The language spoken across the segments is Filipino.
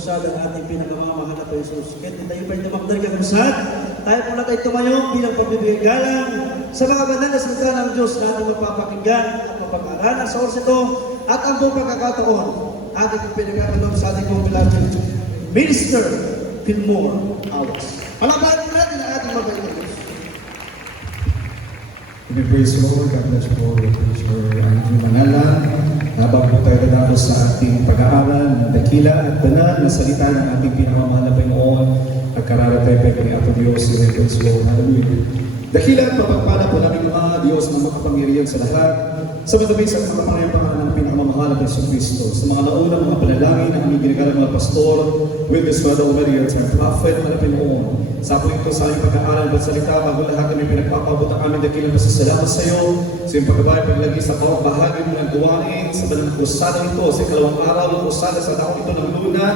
krusada ng ating pinakamamahal na Jesus. Kaya tayo pa itamakdal ka krusad, tayo po na tayo tumayo bilang pagbibigay galang sa mga banal na salita ng Diyos na ating mapapakinggan at mapag-aralan sa oras ito at ang buong pagkakataon ating pinagkakalong sa ating mga beloved Minister Fillmore Awas. Palabanan natin ang ating mabait na Diyos. We praise the Lord. God bless you all. Praise for Andrew Manala. Habang po tayo dadako sa ating pag-aaral ng dakila at banal na salita ng ating pinakamahal na Panginoon at kararatay pa kay Apo Diyos si Reverend Slow. Hallelujah. Dakila at mapagpala po namin mga Diyos na makapangyarihan sa lahat sa matamis at makapangyarihan pangalan ng pinakamamahal na Yesu Cristo. Sa mga naunang mga panalangin na aming ginagalang mga pastor, with this Father already, our prophet, mga Panginoon. Sa po ito sa aming pag-aaral at salita, bago lahat kami pinagpapabot ang aming dakilang pasasalamat sa iyo, sa iyong pagkabay, paglagi sa bawat bahagi mo ng duwain, sa banang kusada ito, sa ikalawang araw ng kusada sa taong ito ng luna,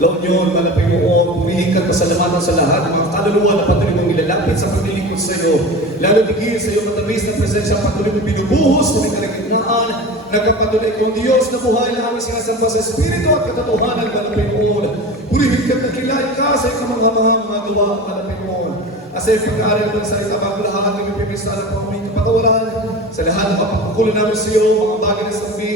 laon yun, mga Panginoon, pumihingkat pasalamatan sa lahat, mga kaluluwa na patuloy mong ilalapit sa paglilingkod sa iyo, lalo digil sa iyong matamis na presensya, patuloy mong binubuhos sa may kalagitnaan, nagpapatuloy kong Diyos na buhay na aming sinasamba sa Espiritu at katotohanan, mga Panginoon. Purihin ka kilay ka sa ikamangamahang mga gawa, mga Panginoon. As ay pag-aaral ng salita bago lahat, kami pipisa ng pamaming kapatawaran sa lahat ng mapagpakulo namin sa iyo, mga bagay na sabi,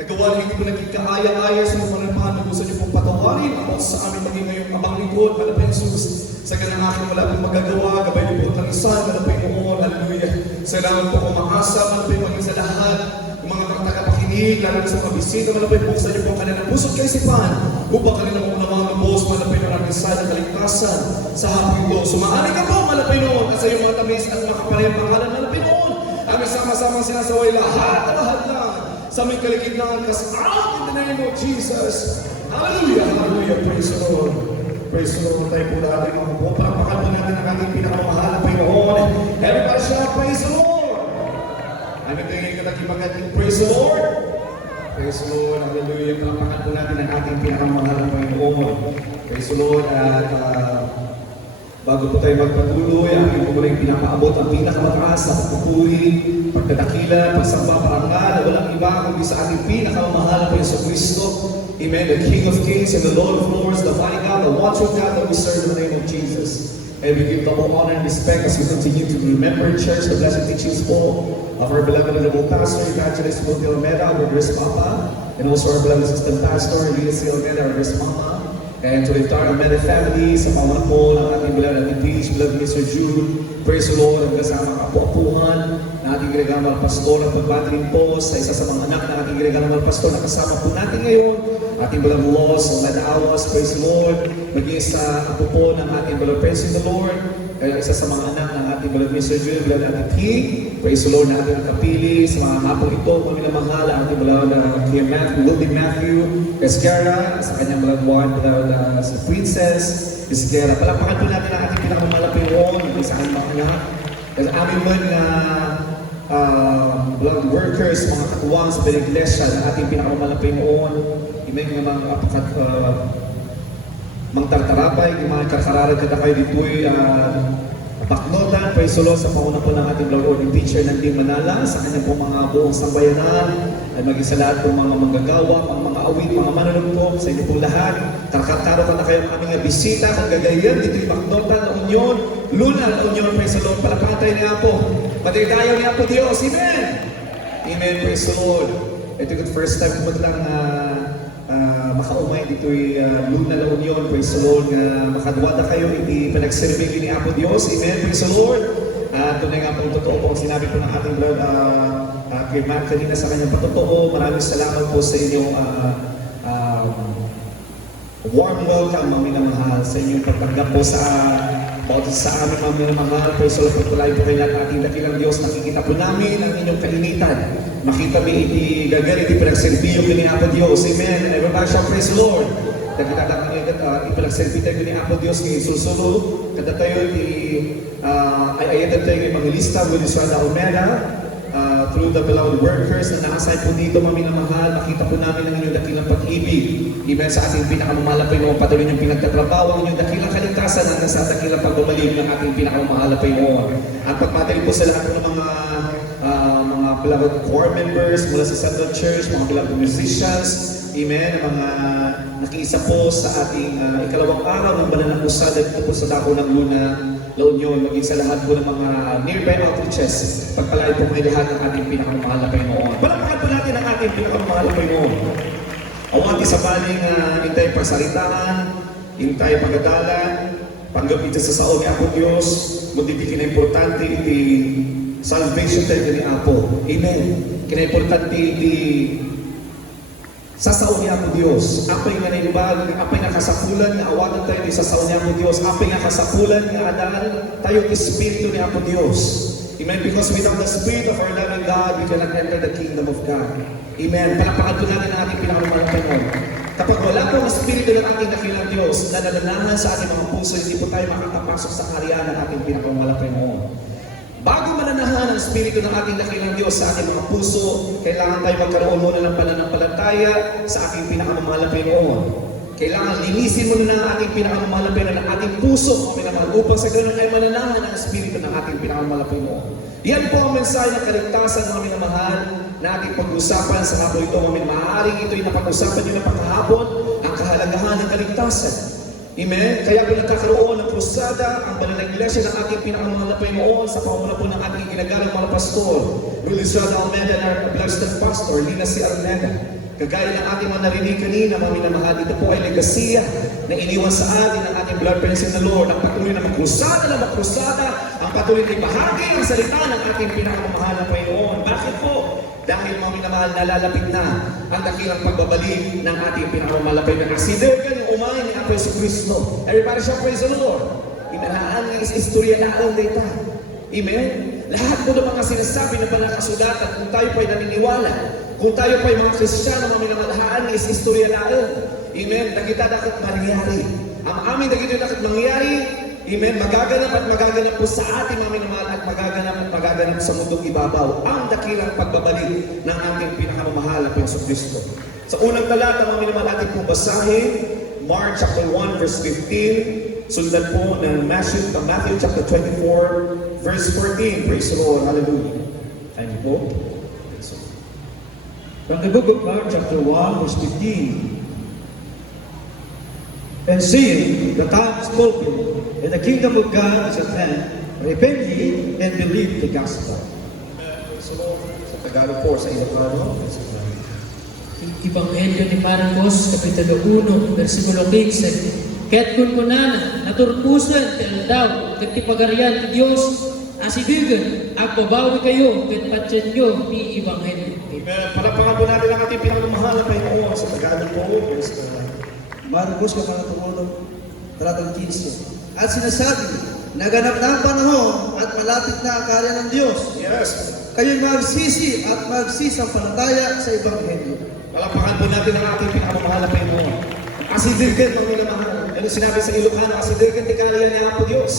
nagawa na hindi ko naging kaaya-aya sa mga mananahan na gusto niyo pong patawarin about sa amin maging ngayong abang lingkod, mga Jesus. Sa ganang aking wala pong magagawa, gabay niyo po ang isan, mga Panginoon, hallelujah. Salamat po kung maasa, mga Panginoon, sa lahat, mga tagapakinig, lalo na sa mabisita, mga Panginoon, buksan niyo po ang kanilang pusot kaisipan, upang kanilang unawang ng Diyos, mga Panginoon, ang isa ng kaligtasan sa hapon ito. Sumaali ka po, mga Panginoon, at sa iyong mga tamis at makapalayang pangalan, mga Panginoon, ang sama-sama sinasaway lahat lang sa aming kaligitnaan, cast out in the name of Jesus. Hallelujah, hallelujah, praise the Lord. Praise the Lord, tayo po lahat ay mga po. Palakpakan po natin ang ating pinakamahal na Panginoon. Everybody shout, praise the Lord. Ano tingin ka naging praise the Lord? Praise the Lord, hallelujah. Palakpakan po natin ang ating pinakamahal na Panginoon. Praise the Lord, at bago po tayo magpatuloy, aking po rin pinapaabot ang pinakamataas na pagpupuri, pagkadakila, pagsamba, parangal, na walang iba kundi sa ating pinakamahal na Yesu Cristo. Amen. The King of Kings and the Lord of Lords, the mighty God, the one true God that we serve in the name of Jesus. And we give double honor and respect as we continue to remember church, the blessed teachings all of our beloved and noble pastor, Evangelist Wilkie Almeida, our dearest Papa, and also our beloved assistant pastor, Elise Almeida, our dearest Mama. And to the entire Almeida family, sa mga po ng ating beloved Auntie Peach, beloved Mr. Jude, praise the Lord, ang kasama kapo-apuhan na ating ginagalang pastor at pagbati rin po sa isa sa mga anak na ating ginagalang pastor na kasama po natin ngayon, ating beloved Los, Almeida Awas, praise the Lord, maging sa apo po ng ating beloved Praise in the Lord, isa sa mga anak ng ating beloved Mr. Jude, beloved Auntie P, praise the Lord na ating nakapili sa mga hapong ito, kung minamahal ang ating beloved kay Matthew, Escara, sa kanyang beloved one, beloved sa Princess, Escara. Palakpakan po natin ang ating pinakamalaping Panginoon, sa kanyang mga anak. Kasi aming mga beloved workers, mga katuwang sa pinag-iglesia ng ating pinakamalaping Panginoon, may mga mang tartarapay, mga karkararag kada kayo dito'y baknotan, praise the Lord sa pauna po ng ating Lord Ording Teacher ng Team Manala, sa kanyang po mga buong sambayanan, at maging sa lahat po mga manggagawa, mga awit, mga manunugtog, sa inyo po lahat. Karkataro ka na kayo ng aming bisita, kung gagayan, dito'y baknotan na Union, Luna na Union, praise the Lord, palapatay niya po. Matigdayaw niya po Diyos, Amen! Amen, praise the Lord. Ito yung first time ko lang makaumay dito'y Luna La Union, praise the Lord, na makadwada kayo, hindi panagsirbing ni Apo Diyos, amen, praise the Lord. Tunay nga po totoo po ang sinabi po ng ating Lord kay Mark kanina sa kanyang patotoo. Maraming salamat po sa inyong warm welcome, mga minamahal, sa inyong pagtanggap po sa aming mga minamahal. Praise the Lord, pagpalain po kayo natin ating dakilang Diyos. Nakikita po namin ang inyong kainitan. Makita mo gaganit ipinagserbiyo ko ni Apo Diyos. Amen. Everybody shall praise the Lord. Nakita natin ipinagserbiyo tayo ni Apo Diyos kay susunod. Kada tayo ay tayo ng mga lista with Israel Almeida through the beloved workers na nakasay po dito, mga minamahal. Makita po namin ang inyong dakilang pag-ibig. Amen. Sa ating pinakamamahal na Panginoon, patuloy niyong pinagtatrabaho ang inyong dakilang kaligtasan hanggang sa dakilang pagbabalig ng ating pinakamamahal na Panginoon. At pagpatuloy po sa lahat ng mga beloved choir members mula sa Central Church, mga beloved musicians, Amen, ang mga nakiisa po sa ating ikalawang araw ng banal na krusada dito po sa Dako ng Luna, La Union, maging sa lahat po ng mga nearby outreaches. Pagpalain po kayo lahat ng ating pinakamamahal na Panginoon. Palakpakan po natin ang ating pinakamamahal na Panginoon. Awati sa baling hintay pasaritaan, hintay pagadalan, panggapit sa sao ni Apo Diyos, magditi kina-importante iti salvation tayo ni Apo. Amen. Kina-importante iti sa sao ni Apo Diyos. Apay nga naibag, apay nga kasapulan nga awatan tayo ni sa sao ni Apo Diyos. Apay nga kasapulan nga adaan tayo Espiritu ni Apo Diyos. Amen. Because without the Spirit of our loving God, we cannot enter the kingdom of God. Amen. Palakpakan po natin ang ating pinakamamahal na Panginoon. Kapag wala po ang Espiritu ng ating dakilang Diyos na nadanahan sa ating mga puso, hindi po tayo makakapasok sa kaharian ng ating pinakamamahal na Panginoon. Bago mananahan ang Espiritu ng ating dakilang Diyos sa ating mga puso, kailangan tayo magkaroon muna ng pananampalataya sa ating pinakamamahal na Panginoon. Kailangan linisin muna ng ating pinakamamahal na Panginoon ang ating puso, minamahal, upang sa ganun ay mananahan ang Espiritu ng ating pinakamamahal na Panginoon. Yan po ang mensahe ng kaligtasan, mga minamahal, na ating pag-usapan sa hapon ito. Mga maaaring ito'y napag-usapan nyo na pagkahapon, ang kahalagahan ng kaligtasan. Amen? Kaya pinagkakaroon ng krusada ang banal na iglesia ng ating pinakamamahal na Panginoon sa pamumuno po ng ating ginagalang mga pastor, Brother Israel Almeida and our blessed pastor, Lina C. Almeida. Kagaya ng ating mga narinig kanina, mga minamahal, ito po ay legasiya na iniwan sa atin ng ating blood presence in the Lord. Ang patuloy na magkrusada, ang patuloy na ibahagi ang salita ng ating pinakamamahal na Panginoon. Bakit po? Dahil mga minamahal, nalalapit na ang dakilang pagbabalik ng ating pinakamamahal na Panginoon. Si Dergan yung umay ni Apo Jesucristo. Everybody shall praise the Lord. Inalaan ng istorya na ang data. Amen? Lahat po ng mga sinasabi ng panakasulatan, kung tayo po'y naniniwala, kung tayo po'y mga Kristiyano, mga minamalahaan ng istorya na ang. Amen? Nakita dapat mangyari. Ang aming nakita dapat mangyari. Amen. Magaganap po sa ating mga minamahal at magaganap sa mundong ibabaw ang dakilang pagbabalik ng ating pinakamamahal na Jesucristo. Sa unang talata, mga minamahal, ating po basahin, Mark chapter 1 verse 15, sundan po ng Matthew chapter 24 verse 14. Praise the Lord. Hallelujah. Amen po. From the book of Mark chapter 1 verse 15. And seeing the time is spoken, and the kingdom of God is at hand, repent ye and believe the gospel. So, sa Tagalog po, sa Ilocano, Ebanghelyo ni Marcos, Kapitulo 1, versikulo 15. Kaya't kunkunana, naturpusan, ti daw, kat tipagarian ti Diyos, asibigan, agbabawi kayo, kat patyan nyo, ni Ebanghelyo. palakpakan po natin ang ating pinakamamahal na Panginoon sa Tagalog po, verse Marcos kapag talatang 15. At sinasabi, naganap na ang panahon at malapit na ang kaharian ng Diyos. Yes. Kayo'y magsisi at magsisampalataya sa Ebanghelyo. Palakpakan po natin ang ating pinakamamahal na Panginoon. Asidirgan, mga minamahal. Ano sinabi sa Ilocano? Asidirgan, ti kaharian ni Apo Diyos.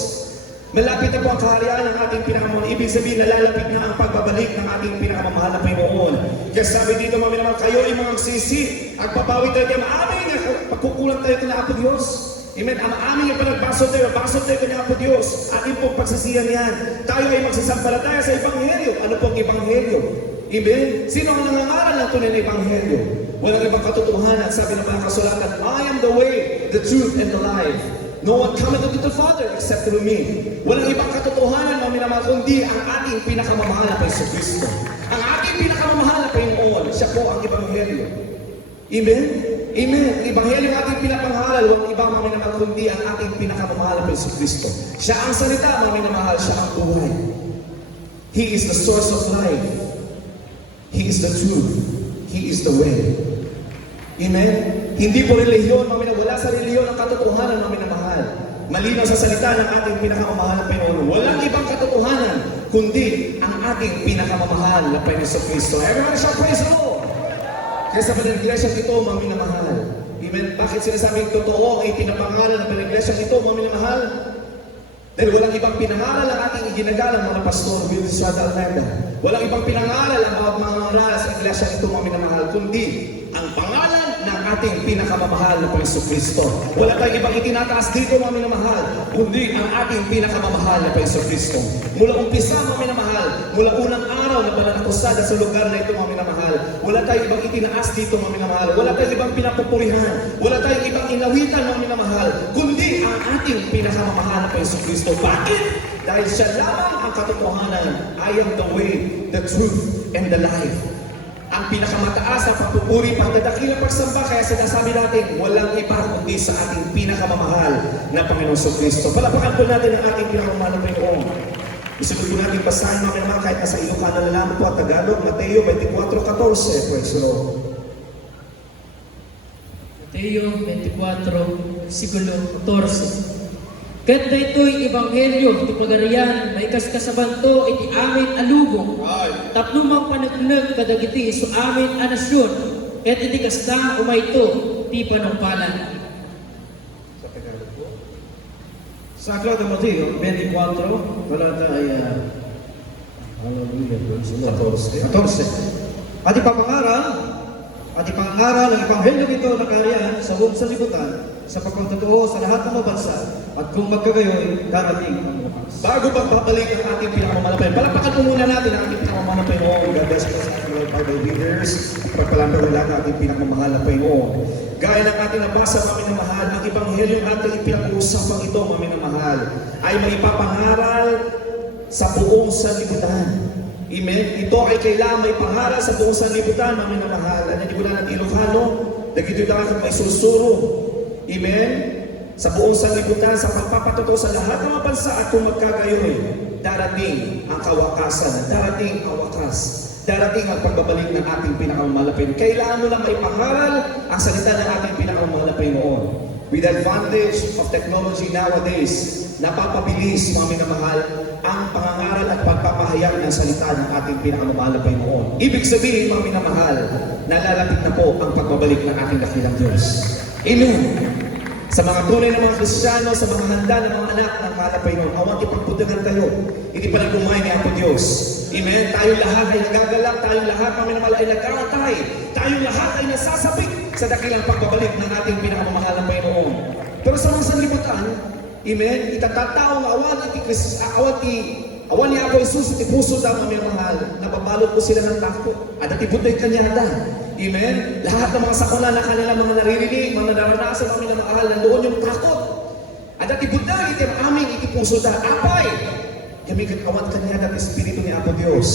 Malapit na po ang kaharian ng ating pinakamamahal. Ibig sabihin, nalalapit na ang pagbabalik ng ating pinakamamahal na Panginoon. Kaya sabi dito, mga minamahal, kayo ay mga magsisi at papawi tayo kaya maamin nga pagkukulang tayo kay Apo Diyos. Amen. Ang aming yung panagbasod tayo kay Apo Diyos. Ating pong pagsisiyan yan. Tayo ay magsisampalataya sa Ebanghelyo. Ano pong Ebanghelyo? Amen. Sino ang nangangaral ng tunay na Ebanghelyo? Walang ibang katotohanan. Sabi ng mga kasulatan, I am the way, the truth, and the life. No one cometh unto the Father except through me. Walang ibang katotohanan, mga minamahal, kundi ang ating pinakamamahal na Jesucristo. Ang ating pinakamamahal na Panginoon, siya po ang Ebanghelyo. Amen? Amen. Ang Ebanghelyo ang ating pinapanghalal, walang ibang mga minamahal, kundi ang ating pinakamamahal na Jesucristo. Siya ang salita, mga minamahal, siya ang buhay. He is the source of life. He is the truth. He is the way. Amen? Hindi po relihiyon, mga minamahal. Wala sa relihiyon ang katotohanan, mga minamahal. Malinaw sa salita ng ating pinakamamahal na Panginoon. Walang ibang katotohanan, kundi ang ating pinakamamahal na Panginoon Kristo. Everyone shall praise the Lord. Kaya sa paniglesyang ito, mga minamahal. Amen? Bakit sinasabing totoo ang ipinapangalan ng paniglesyang ito, mga minamahal? Dahil walang ibang pinangaral ang ating iginagalang mga pastor, Brother Israel Almeida. Walang ibang pinangaral ang mga ngaral sa iglesia ito, mga minamahal, kundi ang pangalan ng ating pinakamamahal na Panginoon Kristo. Wala tayong ibang itinataas dito, mga minamahal, kundi ang ating pinakamamahal na Panginoon Kristo. Mula umpisa, mga minamahal, mula unang araw na pananakusada sa lugar na ito, mga minamahal, wala tayong ibang itinaas dito, mga minamahal. Wala tayong ibang pinapupurihan. Wala tayong ibang inawitan, mga minamahal, kundi ang ating pinakamamahal na Panginoon Kristo. Bakit? Dahil siya lamang ang katotohanan. I am the way, the truth, and the life. Ang pinakamataas na pagpupuri, pagdadakila, pagsamba, kaya sinasabi natin, walang iba kundi sa ating pinakamamahal na Panginoon Kristo. Palapakan po natin ang ating pinakamamahal na Panginoon. Isunod po natin basahin, mga naman, kahit nasa Ilocano na lamang po at Tagalog, Mateo 24:14. Praise the Lord. Mateo 24, versikulo 14. Ket daytoy ebanghelyo ti pagarian maikas kasabanto iti amin alugong. Tapnumang panagleg kadagiti so amin a nasyon. Ket iti kasta umayto ti panungpalan. Sa Tagalog po. Sa aklat ng Mateo 24, talata ay hallelujah, praise the Lord. 14. At ipangaral ng ebanghelyo nito na kaharian sa buong sanlibutan sa pagpapatutuo sa lahat ng mga bansa at kung magkagayoy, darating ang wakas. Bago pagbabalik ang ating pinakamamahal, palapakan po muna natin ang ating pinakamamahal na Panginoon. God bless us, our Bible readers. Pagpalambaran lang ang ating pinakamamahal na Panginoon. Gaya ng ating nabasa, mga minamahal, ang ebanghelyo ng ating pinag-uusapang ito, mga minamahal, ay maipapangaral sa buong sanlibutan. Amen? Ito ay kailangan may pangaral sa buong sanlibutan, mga minamahal. Ano hindi ko na ng Ilocano, nagito lang may susuro. Amen? Sa buong sanlibutan, sa pagpapatuto sa lahat ng mga bansa at kung magkagayoy, darating ang kawakasan, darating ang wakas, darating ang pagbabalik ng ating pinakamamahal na Panginoon. Kailangan mo lang maipangaral ang salita ng ating pinakamamahal na Panginoon. With the advantage of technology nowadays, napapabilis, mga minamahal, ang pangangaral at pagpapahayag ng salita ng ating pinakamamahal na Panginoon. Ibig sabihin, mga minamahal, nalalapit na po ang pagbabalik ng ating dakilang Diyos. Amen. Sa mga tunay na mga Kristiyano, sa mga handa ng mga anak ng mahal na Panginoon, awang ipagputungan tayo. Hindi pala gumay ni Apo Diyos. Amen. Tayong lahat ay nagagalak, tayong lahat, mga minamahal, ay nag-aantay. Tayong lahat ay nasasapit sa dakilang pagbabalik ng ating pinakamamahal na Panginoon. Pero sa mga sanlibutan, amen, itatatao ng awan ni Apo Jesus, iti puso daw mga minamahal, nababalot po sila ng takot. At itibutoy kanyada. Amen? Lahat ng mga sakuna na kanilang mga naririnig, mga naranasan, mga minamahal, nandoon yung takot. At itibutoy iti aming iti puso da. Apay! Gamigit awan kanyada at Espiritu ni Apo Diyos.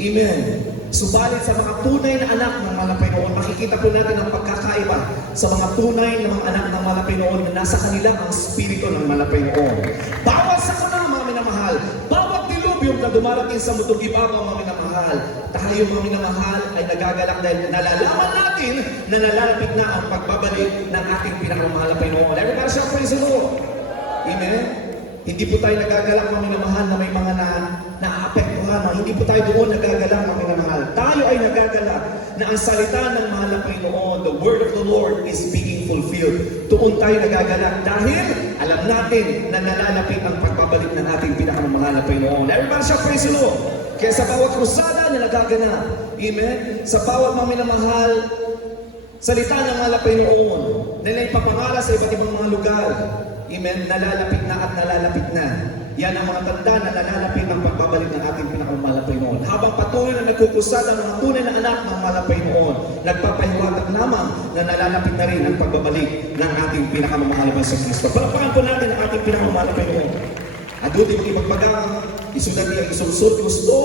Amen? Subalit sa mga tunay na anak ng mga Panginoon, makikita po natin ang pagkakaiba sa mga tunay na mga anak ng mga Panginoon na nasa kanila ang Espiritu ng mga Panginoon. Bawat sakuna, mga minamahal, bawat dilubyong na dumarating sa mutong ibabaw, mga minamahal, tayo mga minamahal ay nagagalak dahil nalalaman natin na nalalapit na ang pagbabalik ng ating pinakamamahal na Panginoon. Everybody shout praise the Lord. Amen? Hindi po tayo nagagalak, mga minamahal, na may mga naapektuhan. Hindi po tayo doon nagagalak, mga minamahal. Tayo ay nagagalak na ang salita ng mahal na Panginoon, the word of the Lord is being fulfilled. Doon tayo nagagalak dahil alam natin na nalalapit ang pagbabalik ng ating pinakamamahal na Panginoon. Everybody shout praise the Lord. Kaya sa bawat krusada na nagaganap, amen, sa bawat mga minamahal, salita ng mahal na Panginoon, na ipapangala sa iba't ibang mga lugar, amen, nalalapit na at nalalapit na. Yan ang mga tanda na nalalapit ang pagbabalik ng ating pinakamamahal na Panginoon. Habang patuloy na nagkukusada ang mga tunay na anak ng mahal na Panginoon, nagpapahiwatig lamang na nalalapit na rin ang pagbabalik ng ating pinakamamahal na Kristo. Palapakan po natin ang ating pinakamamahal na Panginoon. Aduti mo ipagpagang, isudan niya isunsur gusto,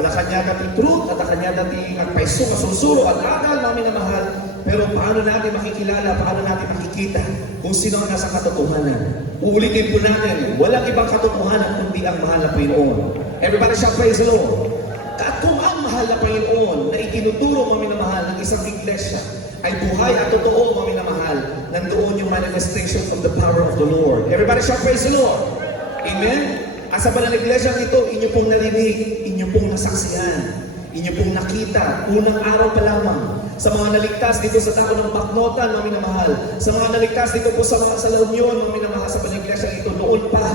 ala kanya dati truth, at kanya dati ang paiso, masunsuro, at agal namin na mahal. Pero paano natin makikilala, paano natin makikita kung sino ang nasa katotohanan? Uulitin po natin, walang ibang katotohanan kundi ang mahal na Panginoon. Everybody shout praise the Lord. At kung ang mahal na Panginoon na itinuturo, mga minamahal, ng isang iglesia ay buhay at totoo, mga minamahal, nandoon yung manifestation of the power of the Lord. Everybody shout praise the Lord. Amen? At sa banal na iglesia ito, inyo pong narinig, inyo pong nasaksihan, inyo pong nakita, unang araw pa lamang, Sa mga naligtas dito sa dako ng Baknotan, mga minamahal. Sa mga naligtas dito po sa La Union, mga minamahal, sa Baliglesia ito noon pa.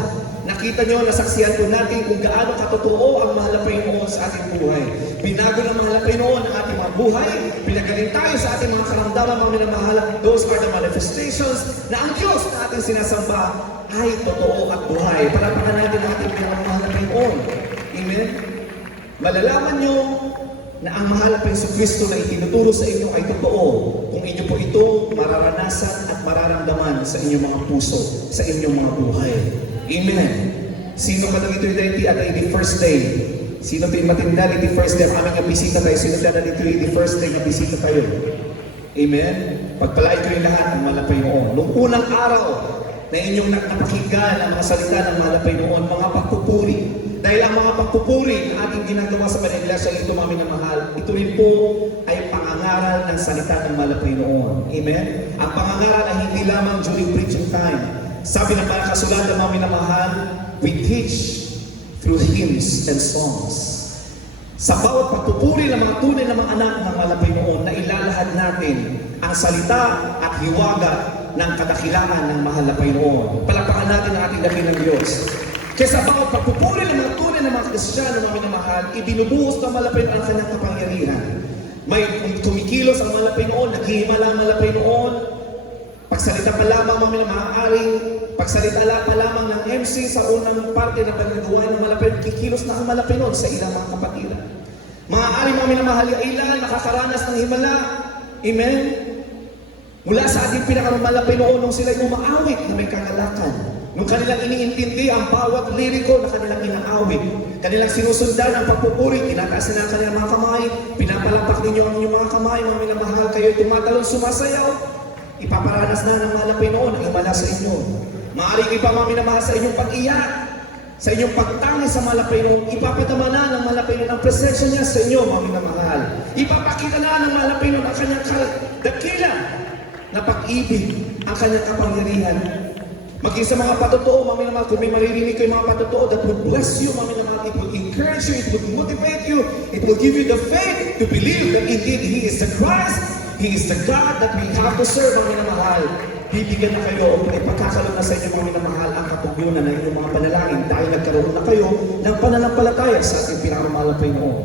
Nakita nyo, nasaksihan po natin kung gaano katotoo ang mahal na Panginoon sa ating buhay. Binago ng mahal na Panginoon ang ating mga buhay. Pinagaling tayo sa ating mga karamdaman, mga minamahal. Those are the manifestations na ang Diyos na ating sinasamba ay totoo at buhay. Palapakan natin ang ating pinamahal na Panginoon. Amen? Malalaman nyo na ang mahal na Kristo na itinuturo sa inyo ay totoo kung inyo po ito mararanasan at mararamdaman sa inyong mga puso, sa inyong mga buhay. Amen. Sino ka nang ito'y dati at ay the first day? Sino ito'y matinda the first day? Aming nga bisita tayo. Sino ka na ito'y the first day na bisita tayo? Amen. Pagpalain ko yung lahat ng mahal na Panginoon. Noong unang araw na inyong napakinggan ang mga salita ng mahal na Panginoon, mga pagpupuri. Dahil ang mga pagpupuri na ating ginagawa sa Baliglesia ito, mga minamahal, ito rin po ay pangangaral ng salita ng mahal na Panginoon. Amen? Ang pangangaral ay hindi lamang during preaching time. Sabi ng parang kasulatan, mga minamahal, we teach through hymns and songs. Sa bawat pagpupuri ng mga tunay na mga anak ng mahal na Panginoon, na ilalahad natin ang salita at hiwaga ng kadakilaan ng mahal na Panginoon. Palakpakan natin ang ating dakilang Diyos. Kaya sa bawat pagpupuri ng mga tunay ng mga Kristiyano na minamahal, ibinubuhos ng mahal na Panginoon ang kanyang kapangyarihan. May kumikilos ang mahal na Panginoon, naghihimala ang mahal na Panginoon. Pagsalita pa lamang mga maaaring, pagsalita pa lamang ng MC sa unang parte ng pagagawa ng mahal na Panginoon, kikilos na ang mahal na Panginoon sa ilang mga kapatiran. Maaaring mga minamahal yung ilan, nakakaranas ng himala. Amen? Mula sa ating pinakamahal na Panginoon nung sila'y umaawit na may kagalakan. Nung kanilang iniintindi ang bawat liriko na kanilang inaawit, kanilang sinusundan ang pagpupuri, tinataas nila ang kanilang mga kamay, pinapalapak ninyo ang inyong mga kamay, mga minamahal, kayo'y tumatalon, sumasayaw, ipaparanas na ng mahal na Panginoon ang himala sa inyo. Maaaring iba mga minamahal sa inyong pag-iyak, sa inyong pagtangi sa mahal na Panginoon, ipapatama na ng mahal na Panginoon ang presensya niya sa inyo, mga minamahal. Ipapakita na ng mahal na Panginoon ang kanyang dakila na pag-ibig, ang kanyang kapangyarihan. Maging sa mga patotoo, mga minamahal, kung may maririnig kayo mga patotoo, that will bless you, mga minamahal, it will encourage you, it will motivate you, it will give you the faith to believe that indeed He is the Christ, He is the God that we have to serve, mga minamahal. Bibigyan na kayo, ay pagkakaroon na sa inyo, mga minamahal, ang katugyunan ng inyong mga panalangin dahil nagkaroon na kayo ng pananampalataya sa ating pinakamahal na Panginoon.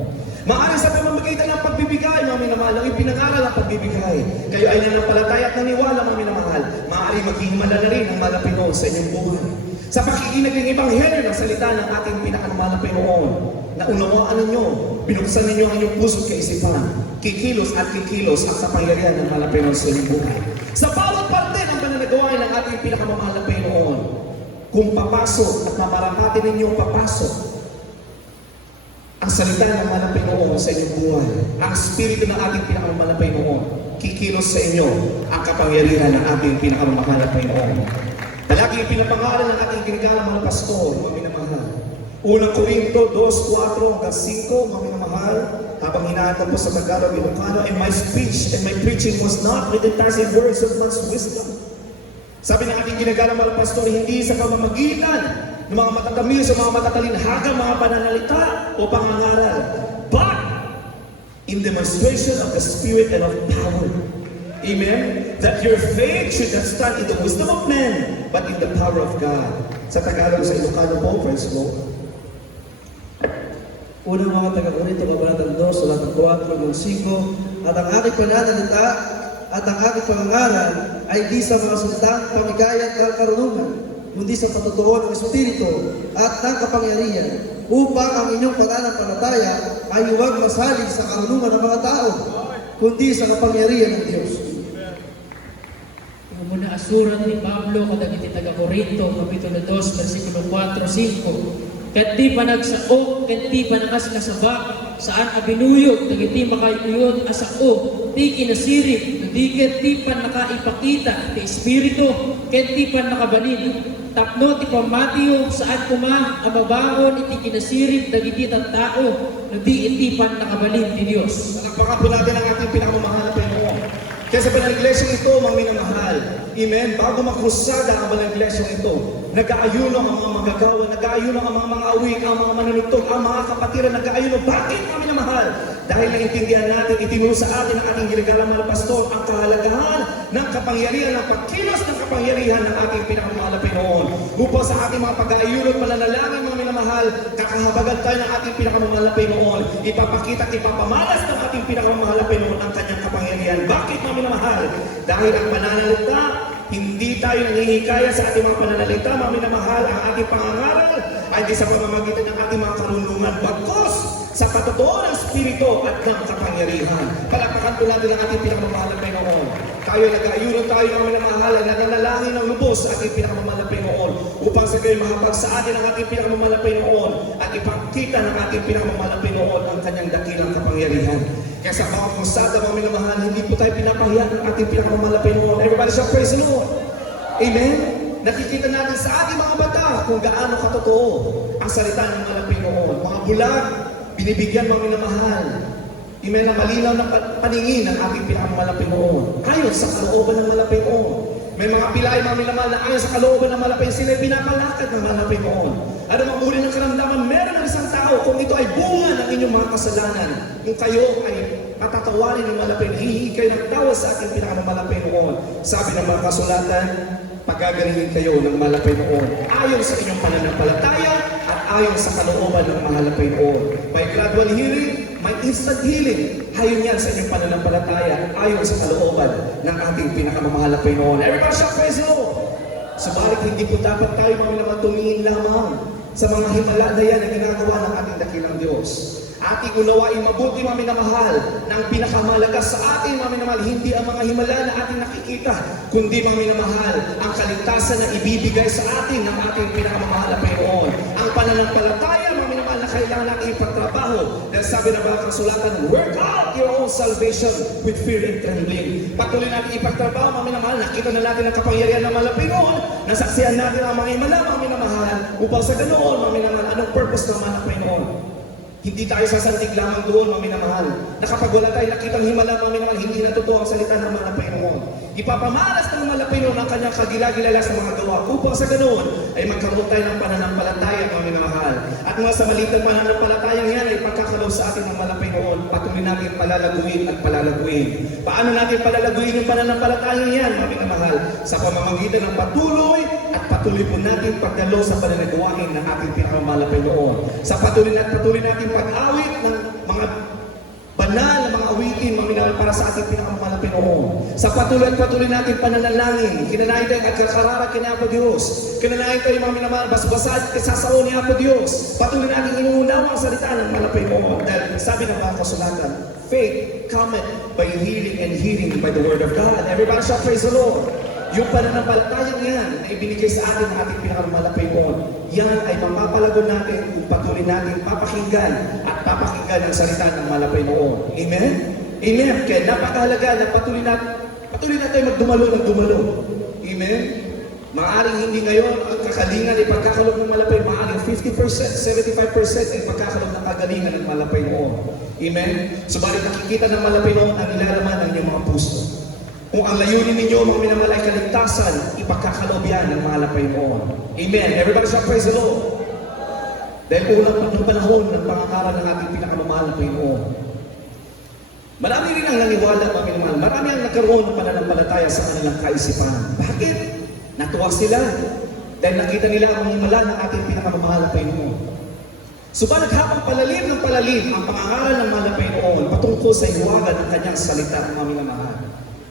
Maaari sa pamamagitan ng pagbibigay, mga minamahal, ang ipinangaral ang pagbibigay. Kayo ay nanampalataya at naniwala, mga minamahal. Maaari maghihimala na rin ang mahal na Panginoon sa inyong buhay. Sa pakikinig ng Ebanghelyo ng salita ng ating pinakamahal na Panginoon, na unawaan ninyo, binuksan ninyo ang inyong puso at kaisipan, kikilos at kikilos ang kapangyarihan ng mahal na Panginoon sa inyong buhay. Sa bawat parte ng pananagawa ng ating pinakamahal na Panginoon, kung papasok at mamarapati ninyo papasok, ang salita ng mahal na Panginoon sa inyong buhay, ang Espiritu ng ating pinakamahal na Panginoon, kikilos sa inyo ang kapangyarihan ng ating pinakamahal na Panginoon. Palagi pinapangalan ng ating ginagalang mga pastor, mga minamahal. Unang Korinto 2:4-5, mga minamahal, habang hinahanap po sa Tagalog, Ilocano, and my speech and my preaching was not with enticing words of man's wisdom. Sabi ng ating ginagalang mga pastor, hindi sa pamamagitan ng mga matatamis o mga matatalinhagang mga pananalita o pangangaral, but in demonstration of the Spirit and of power. Amen? That your faith should not stand in the wisdom of men, but in the power of God. Sa Tagalog, sa Ilocano po, friends ko. Unang mga taga-Korinto, Kabanatang 2, Salat 4-5, at ang aking pananalita at ang aking pangangaral ay di sa mga salitang pamigay at karunungan, kundi sa patotoo ng Espiritu at ng kapangyarihan, upang ang inyong pananampalataya ay huwag masalig sa karunungan ng mga tao, kundi sa kapangyarihan ng Diyos. Yung muna asuran ni Pablo kadagiti taga Corinto, kapitulo 2, versikulo 4-5. Ket di pa nagsaok, ket di pa nakasaba, saan abinuyog, dagiti makayuyod asao, di kinasirip, di ket di pa nakaipakita, ti Espiritu, ket di pa nakabalin. Tapno ti pamatiyo saan kuma ababangon iti kinasirip dagiti tao no di iti pan nakabalin ti Dios. Palakpakan po natin ang ating pinakamamahal na Panginoon. Kaya Kaya sa banal iglesyang ito, mga minamahal, amen, bago makrusada ang banal iglesyang ito, nag-aayuno ang mga magagawa, nag-aayuno ang mga awit, ang mga manunugtog, ang mga kapatiran, nag-aayuno. Bakit, mga minamahal? Dahil naintindihan natin, itinuro sa atin ng ating ginagalang mga pastor ang kahalagahan ng kapangyarihan, ng pagkilos ng kapangyarihan ng ating pinakamahal na Pinoon. Upang sa ating mga pag-aayuno at pananalangin, mga minamahal, kakahabagan tayo ng ating pinakamahal na Pinoon. Ipapakita at ipapamalas ng ating pinakamahal na Pinoon ang kanyang kapangyarihan. Bakit, mga minamahal? Dahil ang pananalita, hindi tayo nangihikaya sa ating mga pananalita, mga minamahal, ang ating pangangaral ay di sa pamamagitan ng ating mga karunungan. Bagkos sa patotoo ng Espiritu at ng kapangyarihan. Palakpakan po natin ang ating pinakamamahal na Pinoon. Tayo nag-aayuno tayo ng minamahal na nanalangin ng lubos sa ating pinakamamahal na Pinoon upang sa gayon mahapag sa atin ang ating pinakamamahal na Pinoon at ipakita ng ating pinakamamahal na Pinoon ang kanyang dakilang kapangyarihan. Kaya sa mga kusada, mga minamahal, hindi po tayo pinapahiya ng ating pinakamamahal na Pinoon. Everybody shout praise the Lord. Amen? Nakikita natin sa ating mga mata kung gaano katotoo ang salita ng mga Pinoon. Mga bulag, binibigyan mga minamahal. Amen, na malinaw na paningin ng ating pinakamamahal na Pinoon. Ayon sa kalooban ng mga Pinoon. May mga pilay, mga minamahal na ayon sa kalooban ng mga Pinoon, sila ay pinapalakad ng mga Pinoon. Ano mang uri ng karamdaman, meron ng isang tao kung ito ay bunga ng inyong mga kasalanan. Kung kayo ay patatawarin ng mga Pinoon, hihingi kayo ng tawa sa ating pinakamamahal na Pinoon. Sabi ng mga kasulatan, pagagalingin kayo ng malapay noon ayon sa inyong pananampalataya at ayon sa kalooban ng mahalapay noon. May gradual healing, may instant healing. Ayon yan sa inyong pananampalataya at ayon sa kalooban ng ating pinakamamahalapay noon. Everybody shout praise the Lord! Subalit hindi po dapat tayo mga tumingin lamang sa mga himala na yan na ginagawa ng ating dakilang Diyos. Ating unawain mabuti, mga minamahal, na ang pinakamahalaga sa atin, mga minamahal, hindi ang mga himala na ating nakikita, kundi, mga minamahal, ang kaligtasan na ibibigay sa atin ng ating pinakamamahal na Panginoon. Ang pananampalataya, mga minamahal, na kailangan natin ipagtrabaho. Dahil sabi ng mga kasulatan, work out your own salvation with fear and trembling. Patuloy natin ipagtrabaho, mga minamahal, nakita na natin ang kapangyarihan ng mga Panginoon, nasaksihan natin ang mga himala, mga minamahal, upang sa ganoon, mga minamahal, anong purpose naman ng Panginoon? Hindi tayo sasantig lamang doon, mga minamahal. Na kapag wala tayo nakitang himala, mga minamahal, hindi na totoo ang salita ng mga Panginoon. Ipapamalas ng mga Panginoon ang kanyang kagilagilala sa mga gawa. Upang sa ganoon ay magkaroon tayo ng pananampalataya, mga minamahal. At mga sa malitang pananampalataya yan ay pagkakalaw sa atin ng mga Panginoon. Patuloy natin palalaguin at palalaguin. Paano natin palalaguin yung pananampalataya yan, mga minamahal? Sa pamamagitan ng patuloy at patuloy po natin pagdalo sa pananagawain ng ating pinakamamahal na Panginoon. Sa patuloy natin pag-awit ng mga banal na mga awitin, mga minamahal, para sa ating pinakamamahal na Panginoon. Sa patuloy natin pananalangin, kinanahin tayo at kakarara kina Apo Diyos. Kinanahin tayo, mga minamahal, basbasa at kasasao ni Apo Diyos. Patuloy natin inuunawa ang salita ng mga Panginoon. Dahil sabi ng mga kasulatan, faith cometh by hearing and hearing by the word of God. Everybody shout praise the Lord. Yung pananampalatayang yan na ibinigay sa atin ng ating pinakamamahal na Panginoon, yan ay mapapalago natin kung patuloy natin papakinggan at papakinggan ang salita ng mahal na Panginoon. Amen? Amen. Kaya napakahalaga na patuloy na tayo magdumalo. Amen? Maaaring hindi ngayon ang kakalingan ay pagkakalog ng mahal na Panginoon. Maaaring 50%, 75% ay pagkakalog ng kagalingan ng mahal na Panginoon. Amen? Subalit nakikita ng mahal na Panginoon ang ilalaman ng inyong mga puso. Kung ang layunin ninyo, mga minamahal, ay kaligtasan, ipagkakaloob yan ng mahal na Panginoon. Amen. Everybody shout praise the Lord. Dahil ulang ng panahon ng pangangaral ng ating pinakamamahal na Panginoon. Marami rin ang naniwala, mga minamahal. Marami ang nagkaroon ng pananampalataya sa kanilang kaisipan. Bakit? Natuwa sila. Dahil nakita nila ang himala ng ating pinakamamahal na Panginoon. Subalit habang palalim ng palalim ang pangangaral ng mahal na Panginoon patungkol sa hiwaga ng kanyang salita, mga minamahal.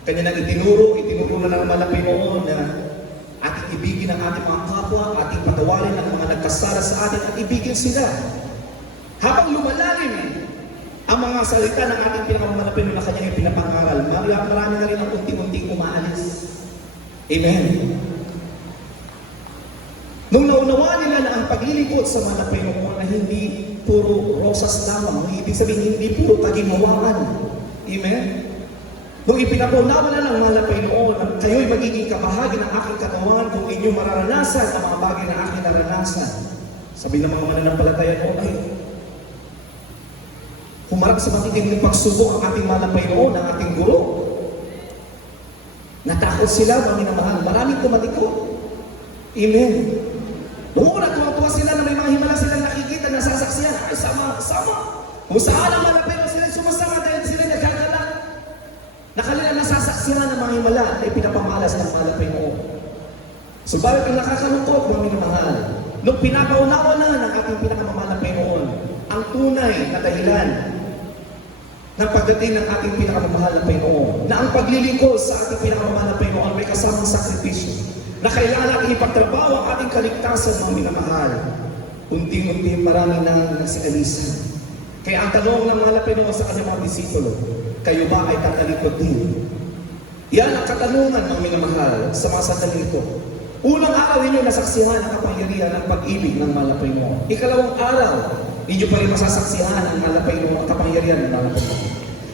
Kanya nang itinuro na ng mahal na Panginoon na ating ibigin ang ating mga kapwa, ating patawarin ang mga nagkasala sa atin at ibigin sila. Habang lumalalim ang mga salita ng ating pinakamamahal na Panginoon na kanyang pinapangaral, marami na rin ang unti-unting umaalis. Amen. Nung naunawa nila na ang paglilingkod sa mahal na Panginoon na hindi puro rosas lamang, ibig sabihin hindi puro tagimawakan. Amen. Nung ipinapunawa na ng mahal na Panginoon na kayo'y magiging kabahagi ng aking katawan kung inyo mararanasan ang mga bagay na aking naranasan. Sabi ng mga mananampalataya noon ay humarap sa matinding pagsubok ang ating mahal na Panginoon, ang ating guro. Natakot sila, mga minamahal. Maraming tumalikod. Amen. Noong una, tuwa sila na may mga himala silang nakikita, nasasaksiyan. Ay, sama. Kung saan ang malapit sila sumasama dahil sila nagkakala. Nakalila nasasaksiyan ng mga himala ay pinapamalas ng malapit noon. Subalit ang nakakalungkot, mga minamahal, nung pinapaunawa na ng ating pinakamamahal noon, ang tunay na dahilan ng pagdating ng ating pinakamamahal na Panginoon, na ang paglilingkod sa ating pinakamamahal na Panginoon may kasamang sakripisyo, na kailangan natin ipagtrabaho ang ating kaligtasan, mga minamahal. Unti-unti marami nang nagsialisan. Kaya ang tanong ng mga Panginoon sa kanyang mga disipulo, kayo ba ay tatalikod din? Yan ang katanungan, mga minamahal, sa mga sandali ito. Unang araw ninyo nasaksihan ang kapangyarihan ng pag-ibig ng mahal na Panginoon. Ikalawang araw, ninyo pa rin masasaksihan ang mahal na Panginoon, ang kapangyarihan ng mahal na Panginoon.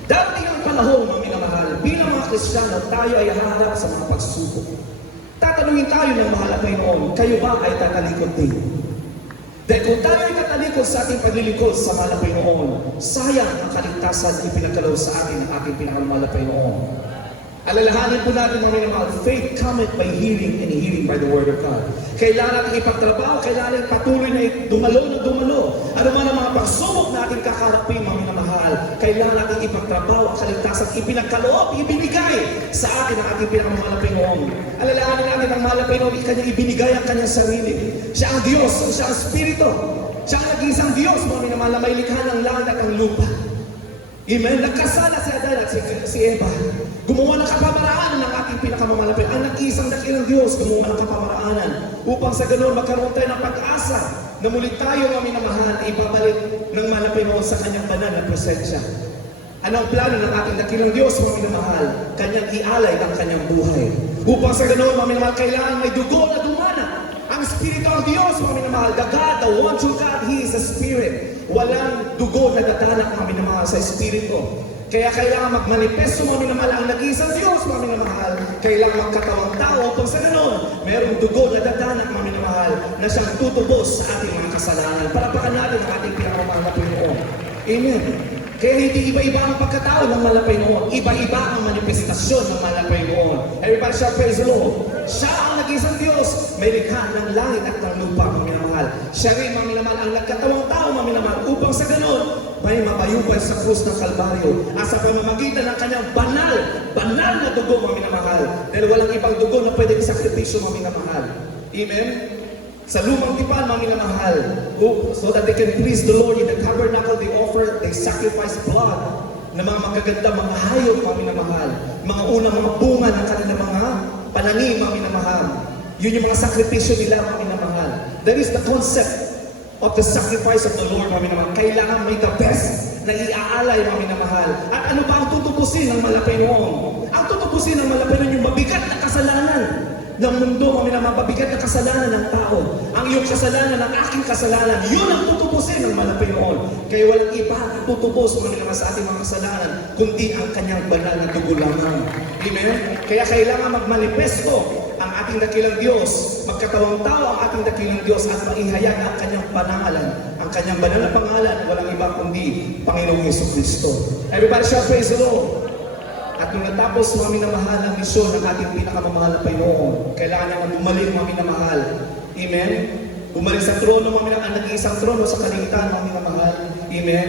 Darating ang panahon, mga minamahal, bilang mga Kristiyano, tayo ay haharap sa mga pagsubok. Tatanungin tayo ng mahal na Panginoon, kayo ba ay tatalikod din? Dahil kung tayo ay tatalikod sa ating paglilingkod sa mahal na Panginoon, sayang ang kaligtasan ipinagkalaw sa atin ng ating pinakamahal na Panginoon. Alalahanin po natin, mga minamahal, faith cometh by hearing and hearing by the word of God. Kailangan natin ipagtrabaho, kailangan natin patuloy na dumalo. Ano man ang mga pagsubok na ating kakarapin, mga minamahal, kailangan natin ipagtrabaho ang kaligtasan, ipinagkaloob, ibinigay sa atin ang ating pinakamahal na Panginoon. Alalahanin natin ang mahal na Panginoon, kanyang ibinigay ang kanyang sarili. Siya ang Diyos, siya ang Espiritu. Siya ang nag-iisang Diyos, mga minamahal, na may likha ng langit at ang lupa. Amen. Nagkasala si Adan at si Eva. Gumawa ng kapamaraanan ng ating pinakamalapit. Ang nag-iisang dakilang Diyos gumawa ng kapamaraanan upang sa ganoon magkaroon tayo ng pag-asa na muli tayo, mga minamahal, ay ibabalik ng Panginoon sa kanyang banal na presensya. Ano ang plano ng ating dakilang Diyos, mga minamahal? Kanyang ialay ang kanyang buhay. Upang sa ganoon, mga minamahal, kailangan may dugo na dumana. Ang Espiritu ang Diyos, mga minamahal. The God, the one true God, He is a Spirit. Walang dugo na dadanak, mga minamahal, sa Espiritu. Kaya kailangan magmanifesto, mga minamahal, ang nag-iisang Diyos, mga minamahal. Kailangan magkatawang tao upang sa ganon, merong dugo na dadanak, mga minamahal, na siyang tutubos sa ating mga kasalanan. Palapakan natin ang ating pinakamahal na Panginoon. Amen. Kaya hindi iba-iba ang pagkatao ng mahal na Panginoon. Iba-iba ang manifestasyon ng mahal na Panginoon. Everybody shout, praise the Lord. Siya ang nag-isang Diyos, may likha ng langit at ng lupa, mga minamahal. Siya rin, mga minamahal, ang nagkatawang tao, mga minamahal, upang sa ganon, may mabayubay sa krus ng Kalbaryo at sa pamamagitan ng kanyang banal na dugo, mga minamahal. Dahil walang ibang dugo na pwedeng isakripisyo, mga minamahal. Amen? Sa lumang tipan, mga minamahal, so that they can please the Lord in the tabernacle, they sacrifice blood na mga magaganda, mga hayop, mga minamahal. Mga unang mga bunga ng kanilang mga pananim, mga minamahal. Yun yung mga sakripisyo nila, mga minamahal. That is the concept of the sacrifice of the Lord, mga minamahal. Kailangan may the best na iaalay, mga minamahal. At ano ba ang tutupusin ng malapay noon? Ang tutupusin ng malapay noon yung mabigat na kasalanan ng mundo, mga minamahal, mabigat na kasalanan ng tao. Ang iyong kasalanan, ang aking kasalanan, yun ang tutupusin ng malapay noon. Kaya walang iba ang tutupos, mga minamahal, sa ating mga kasalanan, kundi ang kanyang banal na dugo lamang. Amen? Kaya kailangan magmanifesto ang ating dakilang Diyos, magkatawang tao ang ating dakilang Diyos at maihayag ang kanyang pangalan, ang kanyang banal na pangalan, walang iba kundi Panginoong Jesucristo. Everybody shout, praise the Lord. At nung natapos, mga minamahal, ang misyon ng ating pinakamamahal na Panginoon, kailangan naman bumalik, mga minamahal. Amen? Bumalik sa trono, mga minamahal, ang nag-iisang trono sa kalingitan, mga minamahal. Amen?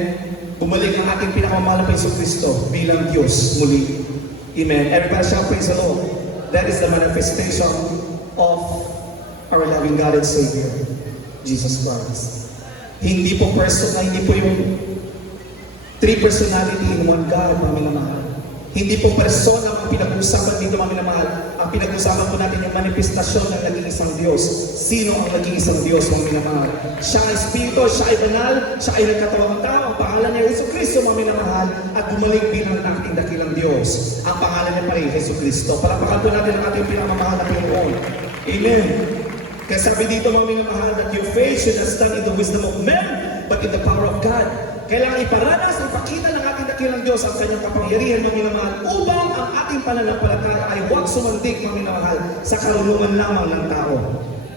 Bumalik ang ating pinakamamahal na Jesucristo bilang Diyos muli. Amen? Everybody shout, praise the Lord. That is the manifestation of our loving God and Savior, Jesus Christ. Hindi po personal, hindi po yung three personality in one God, mga minamahal. Hindi po persona ang pinag-uusapan dito, mga minamahal. Ang pinag-uusapan po natin yung manifestasyon ng nag-iisang Diyos. Sino ang nag-iisang Diyos, mga minamahal? Siya ay Espiritu, siya ay banal, siya ay nagkatawang tao. Ang pangalan niya Jesucristo, mga minamahal, at bumalik bilang ating dakilang Diyos. Ang pangalan niya pa rin Jesucristo. Palapakan po natin ang ating pinakamamahal na Panginoon. Amen. Kaya sabi dito, mga minamahal, that your faith should not stand in the wisdom of men, but in the power of God. Kailangan iparanas, ipakita ng ating dakilang Diyos ang kanyang kapangyarihan, mga minamahal, upang ang ating pananampalataya ay huwag sumandik, mga minamahal, sa karunungan lamang ng tao.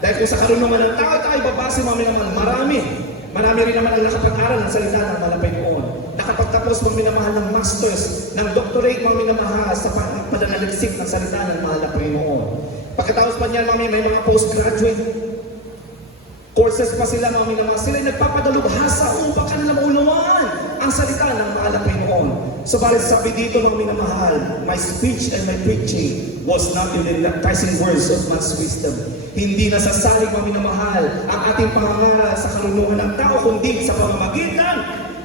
Dahil kung sa karunungan ng tao tayo babase, mga minamahal, marami rin naman ang nakapag-aral ng salita ng malapay noon. nakapagtapos mga minamahal ng masters, ng doctorate mga minamahal sa pananaliksik ng salita ng mahal na Panginoon. Pagkatapos pa niyan, may mga postgraduate courses pa sila mga minamahal. Sila nagpapadalubhasa upang kanila maunawaan ang salita ng mahal na Panginoon. Subalit sabi dito mga minamahal, my speech and my preaching was not in the enticing words of man's wisdom. Hindi nasasalig mga minamahal ang ating pangangaral sa karunungan ng tao, kundi sa pamamagitan,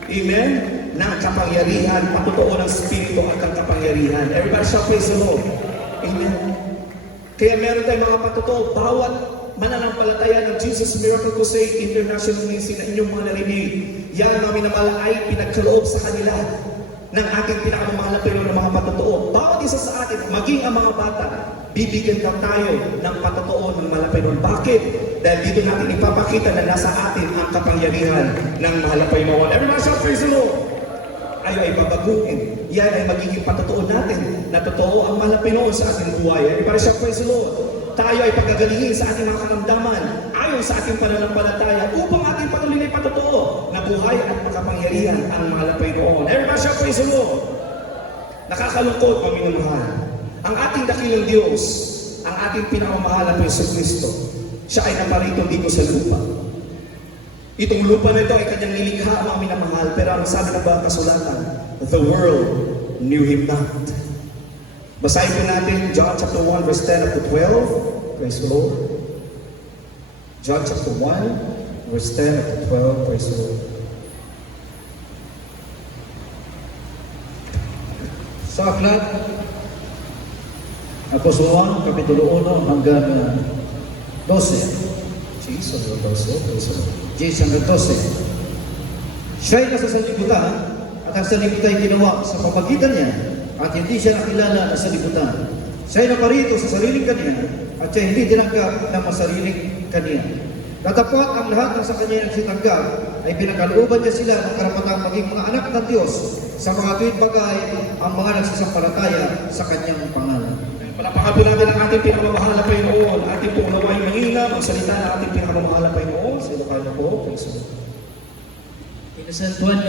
amen, ng kapangyarihan, patotoo ng Espiritu at ang kapangyarihan. Everybody shall praise the Lord. Amen. Kaya meron tayong mga patotoo, bawat mananampalataya ng Jesus Miracle Crusade International Ministry na inyong mga narinig, yan mga minamahal ay pinagkaloob sa kanila ng ating pinakamamahal na Panginoon ng mga patotoo. Bawat isa sa atin, maging ang mga bata, bibigyan ka tayo ng patotoo ng mahal na Panginoon. Bakit? Dahil dito natin ipapakita na nasa atin ang kapangyarihan ng mahal na Panginoon. Everybody shall praise the Lord. Ayaw ay babaguhin. Yan ay magiging patotoo natin na totoo ang mahal na Panginoon sa ating buhay. Everybody shall praise the Lord. Tayo ay pagagalingin sa ating mga karamdaman ayon sa ating pananampalataya upang ating patuloy na ipatotoo na buhay at makapangyarihan ang mahal na Panginoon. Everybody shall praise the Lord. Nakakalungkot, mga minamahal. Ang ating dakilang Diyos, ang ating pinakamamahal na Jesucristo, siya ay naparito dito sa lupa. Itong lupa na ito ay kanyang nilikha, mga minamahal, pero ang sabi ng mga kasulatan, the world knew Him not. Basahin po natin John chapter 1 verse 10 up to 12. Praise the Lord. John chapter 1 verse 10 up to 12. Praise the Lord. Sa aklat, Apostol Juan, Kapitulo 1 hanggang 12. Jesus, the Lord. Praise the Lord. James hanggang 12. Siya'y nasa sanlibutan at ang sanlibutan ay ginawa sa pamagitan niya at hindi siya nakilala na sanlibutan. Siya'y naparito sa sariling kanya at siya hindi tinanggap ng masariling kanya. Natapot ang lahat ng sa kanya nagsitanggap ay pinagkalooban niya sila ng karapatang maging mga anak ng Diyos sa mga tuwid bagay ang mga nagsisampalataya sa kanyang pangalan. Palapakan po natin ang ating pinakamamahal na Panginoon. Ating pong naway mahina ang salita ng ating pinakamamahal na Panginoon. Sa Ilocano po, praise the Lord. Pinasantuan na